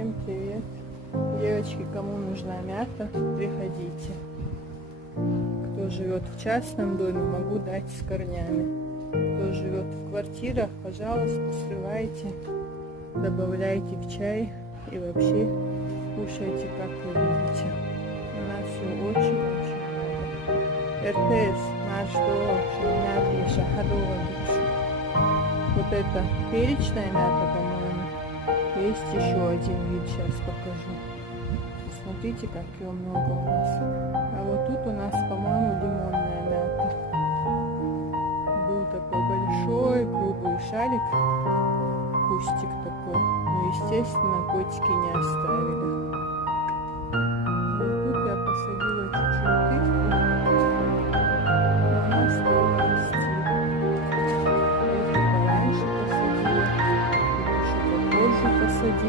Всем привет! Девочки, кому нужна мята, приходите. Кто живет в частном доме, могу дать с корнями. Кто живет в квартирах, пожалуйста, срывайте, добавляйте в чай и вообще кушайте, как вы любите. У нас все очень-очень много. РТС, наш дом, шумят, шахадова душа. Вот это перечная мята, по-моему. Есть еще один вид, сейчас покажу. Смотрите, как ее много у нас. А вот тут у нас, по-моему, лимонная мята. Был такой большой круглый шарик, кустик такой. Но, естественно, котики не оставили.